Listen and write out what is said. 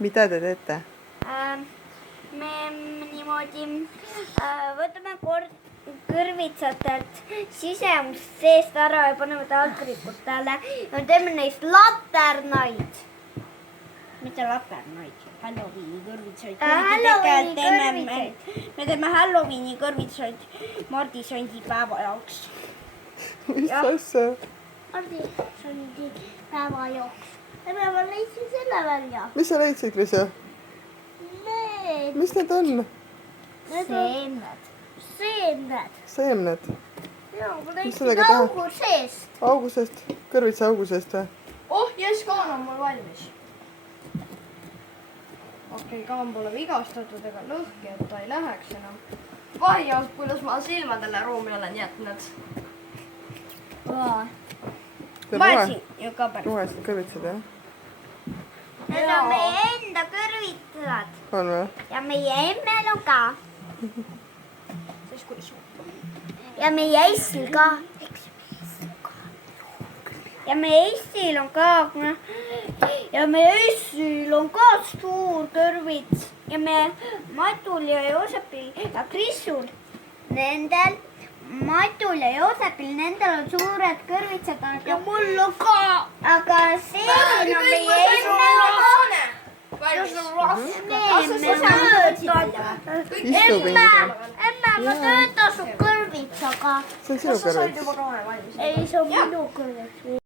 Mida te teete? Me niimoodi võtame kõrvitsatelt sisemust seest ära ja paneme taldrikutele ja teeme neist laternaid. Mitte laternaid, Halloweeni kõrvitsaid. Me teeme Halloweeni kõrvitsaid Mardi sondipäeva jaoks. Mis asja? Mardi sondipäeva jaoks. Ja ma leidsin selle välja. Mis sa leidsid, Liisa? Need. Mis need on? Seemned. Seemned. Jaa, ma Mis leidsin sellega teha? augu seest. Augusest? Kõrvitsa augusest või? Jess, kaan on mul valmis. Okei, kaan pole vigastatud ega lõhki, et ta ei läheks enam. Vahjaus, kuidas ma silmadele ruumi olen jätnud. Ma jätsin ju ka päris. Rohelised kõrvitsad, jah? Need on meie enda kõrvitsad. On või? Ja meie emmel on ka. Siis kui suur. Ja meie issil ka. Ja meie issil on ka. Ja meie issil on ka suur kõrvits. Ja meie Matul ja Joosepil ja Krissul. Nendel, Matul ja Joosepil, nendel on suured kõrvitsad. Ja mul on ka. Aga siin on meie emmel ka. Emme, ma töötan su kõrvitsaga. See on sinu kõrvits. Ei, see on minu kõrvits.